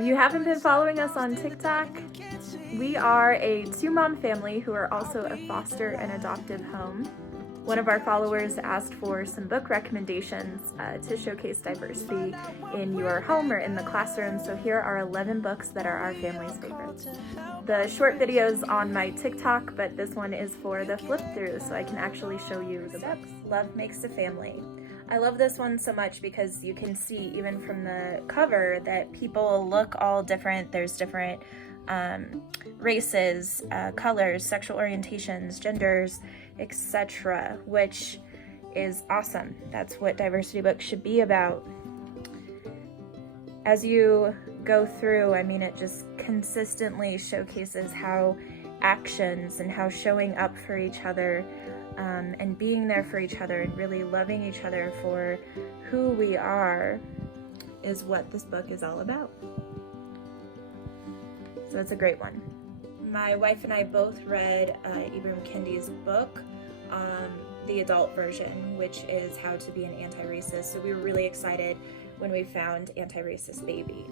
If you haven't been following us on TikTok, we are a two-mom family who are also a foster and adoptive home. One of our followers asked for some book recommendations to showcase diversity in your home or in the classroom, so here are 11 books that are our family's favorites. The short video's on my TikTok, but this one is for the flip through, so I can actually show you the books. Love Makes a Family. I love this one so much because you can see even from the cover that people look all different. There's different races, colors, sexual orientations, genders, etc., which is awesome. That's what diversity books should be about. As you go through, I mean, it just consistently showcases how actions and how showing up for each other and being there for each other and really loving each other for who we are is what this book is all about. So it's a great one. My wife and I both read Ibram Kendi's book, the adult version, which is How to Be an Anti-Racist. So we were really excited when we found Antiracist Baby.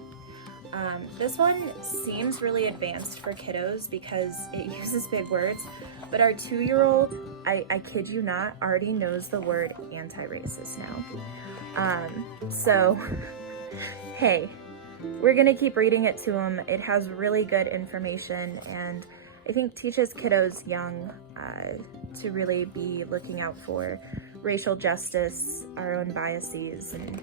This one seems really advanced for kiddos because it uses big words, but our 2-year-old, I kid you not, already knows the word anti-racist now. So, hey, we're gonna keep reading it to him. It has really good information and I think teaches kiddos young to really be looking out for racial justice, our own biases, and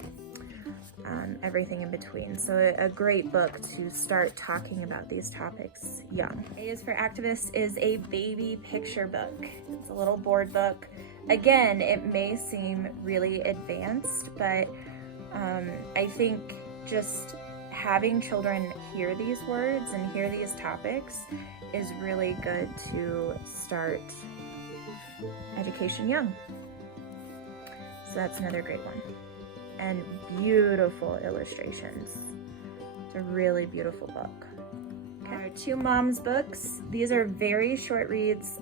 everything in between. So a great book to start talking about these topics young. A is for Activist is a baby picture book. It's a little board book. Again, it may seem really advanced, but I think just having children hear these words and hear these topics is really good to start education young. So that's another great one. And beautiful illustrations. It's a really beautiful book. Okay. Our Two Moms books. These are very short reads.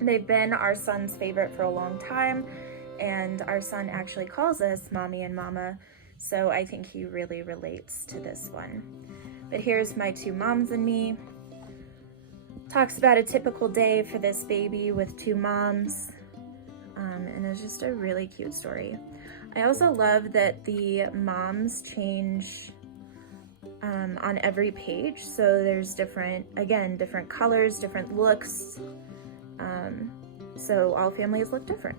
They've been our son's favorite for a long time, and our son actually calls us Mommy and Mama, so I think he really relates to this one. But here's My Two Moms and Me. Talks about a typical day for this baby with two moms, and it's just a really cute story. I also love that the moms change on every page. So there's different colors, different looks. So all families look different.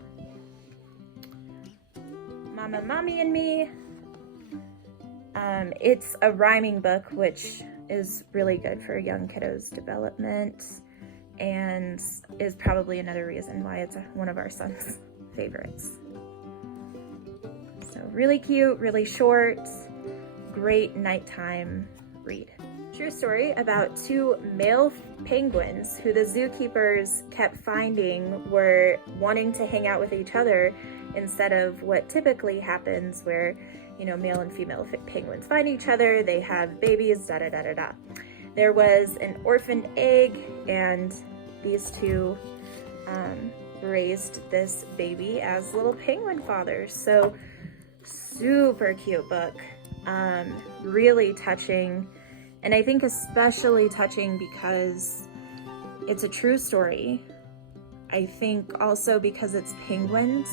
Mama, Mommy and Me. It's a rhyming book, which is really good for young kiddos' development and is probably another reason why it's one of our son's favorites. So really cute, really short, great nighttime read. True story about two male penguins who the zookeepers kept finding were wanting to hang out with each other instead of what typically happens where, you know, male and female penguins find each other, they have babies, da-da-da-da-da. There was an orphaned egg and these two raised this baby as little penguin fathers. So super cute book, really touching, and I think especially touching because it's a true story. I think also because it's penguins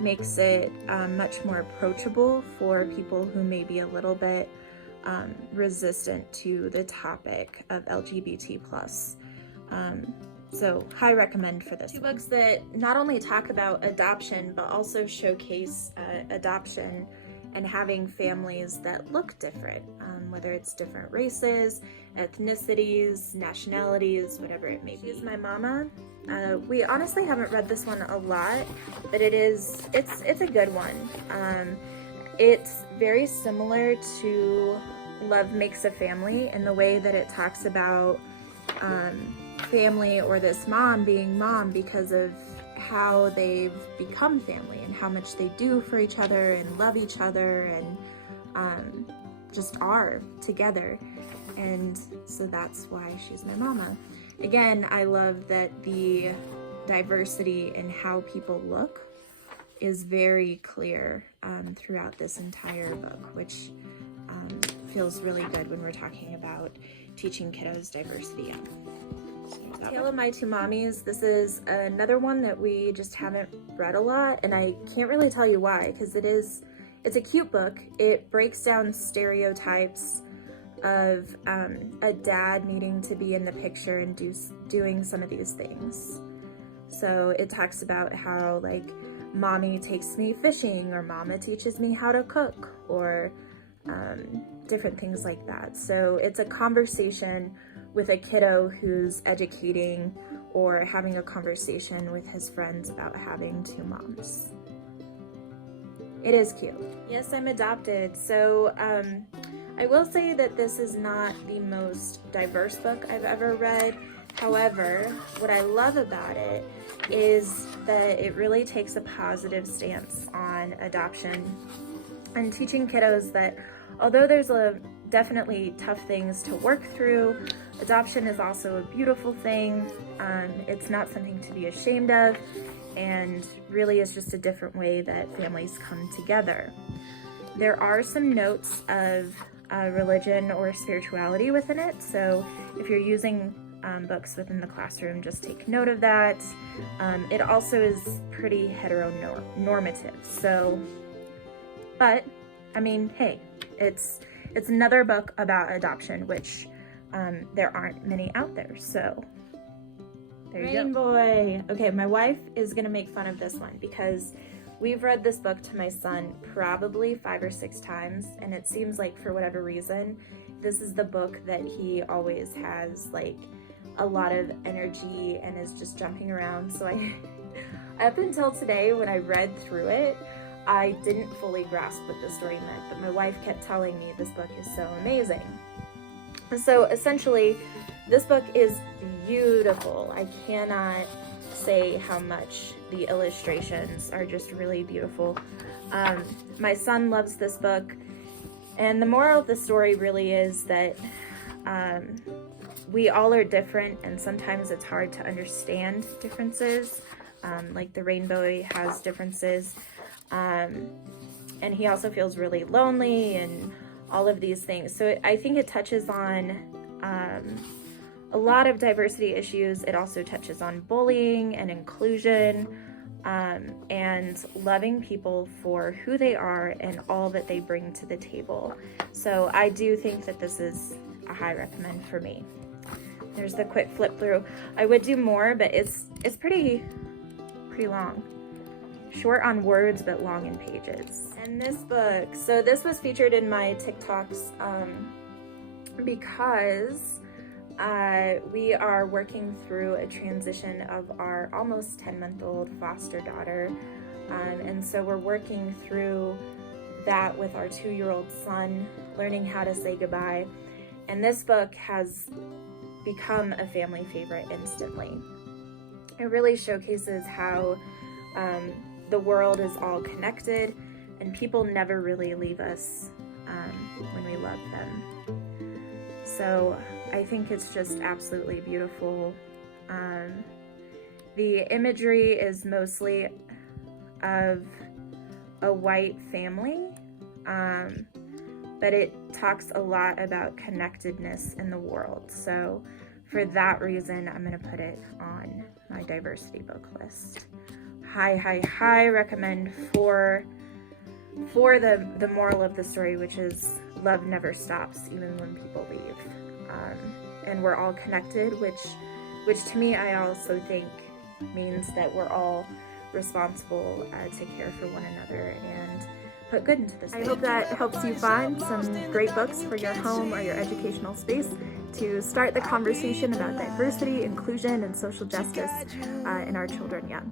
makes it much more approachable for people who may be a little bit resistant to the topic of LGBT+. So high recommend for this. Two books that not only talk about adoption, but also showcase adoption and having families that look different, whether it's different races, ethnicities, nationalities, whatever it may be. She's My Mama. We honestly haven't read this one a lot, but it's a good one. It's very similar to Love Makes a Family in the way that it talks about family or this mom being mom because of how they've become family and how much they do for each other and love each other and just are together. And so that's why she's my mama. Again, I love that the diversity in how people look is very clear throughout this entire book, which feels really good when we're talking about teaching kiddos diversity. Tale of My Two Mommies. This is another one that we just haven't read a lot, and I can't really tell you why, because it's a cute book. It breaks down stereotypes of a dad needing to be in the picture and doing some of these things. So it talks about how, like, mommy takes me fishing, or mama teaches me how to cook, or different things like that. So it's a conversation with a kiddo who's educating or having a conversation with his friends about having two moms. It is cute. Yes, I'm adopted. So I will say that this is not the most diverse book I've ever read. However, what I love about it is that it really takes a positive stance on adoption and teaching kiddos that although there's definitely tough things to work through, adoption is also a beautiful thing. It's not something to be ashamed of, and really is just a different way that families come together. There are some notes of religion or spirituality within it, so if you're using books within the classroom, just take note of that. It also is pretty heteronormative, so, but I mean, hey, it's another book about adoption, which there aren't many out there, so there you go. Boy. Okay, my wife is gonna make fun of this one because we've read this book to my son probably 5 or 6 times, and it seems like for whatever reason, this is the book that he always has like a lot of energy and is just jumping around. So up until today, when I read through it, I didn't fully grasp what the story meant, but my wife kept telling me this book is so amazing. So essentially, this book is beautiful. I cannot say how much the illustrations are just really beautiful. My son loves this book, and the moral of the story really is that we all are different, and sometimes it's hard to understand differences. Like the rainbow has differences. And he also feels really lonely and all of these things. So I think it touches on a lot of diversity issues. It also touches on bullying and inclusion, and loving people for who they are and all that they bring to the table. So I do think that this is a high recommend for me. There's the quick flip through. I would do more, but it's pretty long. Short on words, but long in pages. And this book, so this was featured in my TikToks because we are working through a transition of our almost 10-month-old foster daughter. And so we're working through that with our 2-year-old son, learning how to say goodbye. And this book has become a family favorite instantly. It really showcases how the world is all connected, and people never really leave us when we love them. So I think it's just absolutely beautiful. The imagery is mostly of a white family, but it talks a lot about connectedness in the world. So for that reason, I'm gonna put it on my diversity book list. High recommend for the moral of the story, which is love never stops even when people leave, and we're all connected, which to me I also think means that we're all responsible to care for one another and put good into this. I hope that helps you find some great books for your home or your educational space to start the conversation about diversity, inclusion, and social justice in our children young.